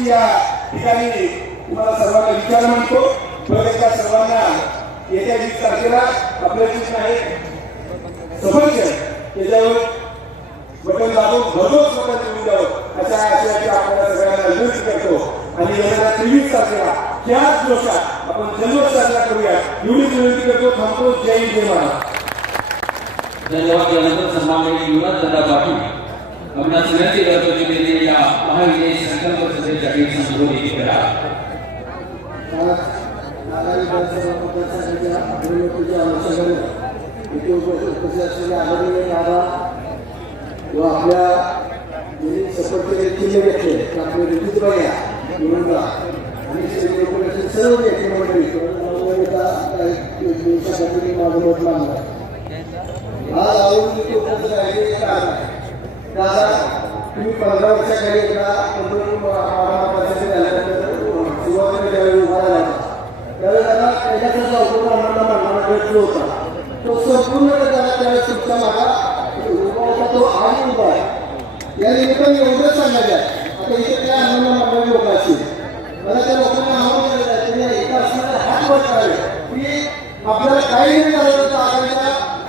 गोष्टी या ठिकाणी तुम्हाला सर्वांना विचार म्हणतो. परत सर्वांना येत्या वीस तारखेला आपल्या चिन्ह आहे सफरचंद त्याच्यावर बटन दाबून भरघोस बटन देऊन द्यावं. अशा आशयाची आपल्याला सगळ्यांना विनंती करतो. आणि येणाऱ्या तेवीस तारखेला त्याच जोशात आपण जल्लोष साजरा करूया. एवढीच विनंती करतो थांबतो. जय हिंद जय महाराज धन्यवाद. यानंतर सन्मान युवराज दादा पाटील. आपणास विनंती करतो की त्यांनी या महाविजय संकल्प सभेसाठी संबोधित करा व आपल्या ज्यांनी किल्ले घेतले आपले ऋतुज निवडणुका आणि सर्व व्यक्ती मंडळी माझं मत मानलं आज आवडून दादा तुम्ही पंधरा वर्षाखाली एकदा पंढरपूर झाल्यानंतर सुरुवातीला ज्यावेळी उभा त्यावेळी त्याला पहिल्याचा चौकोन आम्हाला मानणारा व्यक्ती होता तो संपूर्ण त्याला त्यावेळेस तुमच्या उभा होता तो आज उभा आहे. या निमित्ताने एवढंच सांगायचं आहे. आता इथे त्या आनंद मंडळी लोक असतील. मला त्या लोकांना आव्हान करायचं आहे. तुम्ही एका असणारे हात वर करावे की आपल्याला काही नाही झालं तर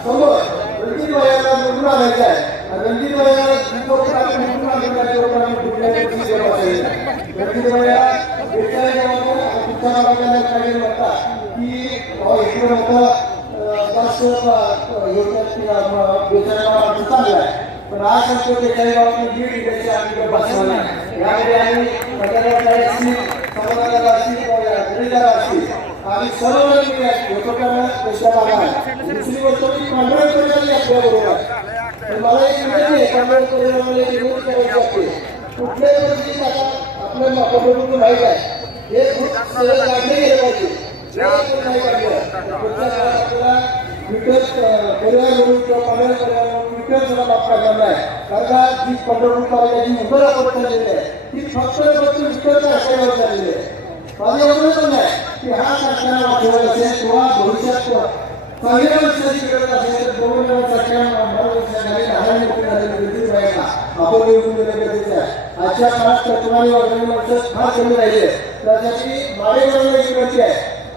समोर प्रत्येक वयाला निवडून आणायचं आहे आणि रणजित वयाला जिंकवून आपण निवडून आणलेल्या लोकांनी कुठल्याही गोष्टी सेवा केलेल्या आहेत. रणजित वया बेचाळीस की इकडे मोठं जास्त अं, योजनेत की, आहे पण आज सांगतो दीड आम्ही बसणार नाही यामध्ये आम्ही असतील समाजाला असतील असतील सर्व लोकांना दुसरी गोष्ट की आपल्याबरोबर मला एक विनंती आहे पांढऱ्या करायची मापाबरोबर माहीत आहे हे खूप सगळं काढले गेले पाहिजे जे आपण नाही काढलं तर पुढच्या काळात आपल्याला विकत अं, परिवार म्हणून किंवा पांढऱ्या परिवार म्हणून विकत सुद्धा माफ करणार नाही. कारण का जी पंढरपूर मुंबई आपण झालेली आहे ती फक्त फक्त आशयावर झालेली आहे. माझं एवढं पण आहे की हा कारखाना वापरला असेल किंवा भविष्यात पहिल्या वर्षाची गरज असेल तर दोन हजार सगळ्या वर्षाखाली लहान मोठी झालेली विद्युत व्हायला आपण निवडून देणं गरजेचं आहे तुम्हाला काळात तत्वानी फार कमी राहिले त्यासाठी विनंती आहे.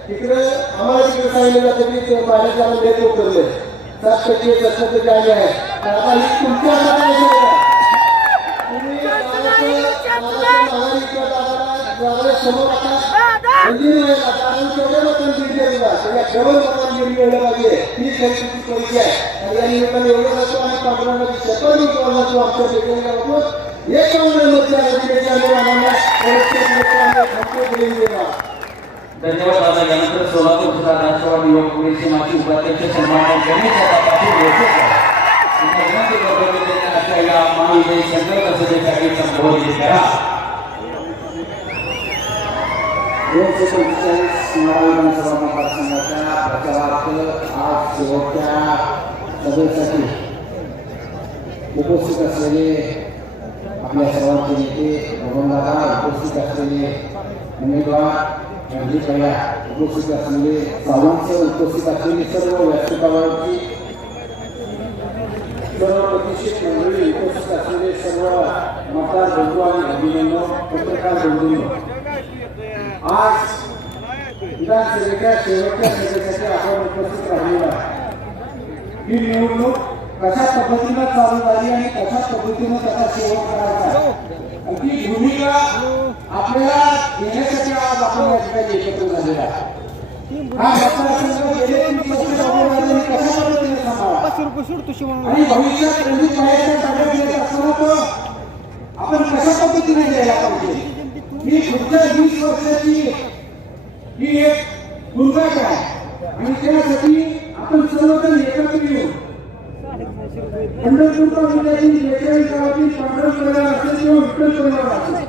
तिकडे आम्हाला तिकडे सांगितलं जातं की ते देत उतरले सात टक्के दशक जागे आहे. आता ही तुमच्या हातात दादाला समोर आता मंदिर आहे आता मतदान दिली त्याला केवळ मतदान दिली एवढं पाहिजे. ही संस्कृती पहिली आहे. आणि या निमित्ताने एवढं जातो आणि शपथ जातो आमच्या एक धन्यवाद दादा यानंतर सोलापूर जिल्हा राष्ट्रवादी युवक काँग्रेसचे माजी उपाध्यक्ष गणेश पाटील महाविजय संकल्प सभेसाठी संबोधित करा दोनशे पंचेचाळीस विधानसभा मतदारसंघाच्या प्रचारार्थ आज शेवटच्या सभेसाठी उपस्थित असलेले आपल्या सर्वांचे नेते भगवंदादा उपस्थित असलेले उमेदवार रणजित उपस्थित असलेले सावंत उपस्थित असलेले सर्व व्यासपीठावरची सर्व प्रतिष्ठित मंडळी उपस्थित असलेले सर्व मतदार बंधू आणि अभिनंदन पत्रकार बंधू आज विधानसभेच्या शेवटच्या सभेसाठी आपण उपस्थित राहिलेलो आहे ही निवडणूक कशा पद्धतीनं चालू झाली आणि कशा पद्धतीनं त्याचा शेवट करायचा आणि ती भूमिका आपल्याला देण्यासाठी आज आपण या ठिकाणी एकत्र झालेला हा मतदारसंघ गेले कशा पद्धतीने सांभाळला आणि भविष्यात रणजित भाईच्या आपण कशा पद्धतीने द्यायला पाहिजे? ही पुढच्या वीस वर्षाची ही एक दुर्गाट आहे. आणि त्यासाठी आपण सर्वजण एकत्र येऊ. पंढरपूर तालुक्यातील बेचाळीस गावातील पांढरप परिवार असेल किंवा विठ्ठल परिवार असेल.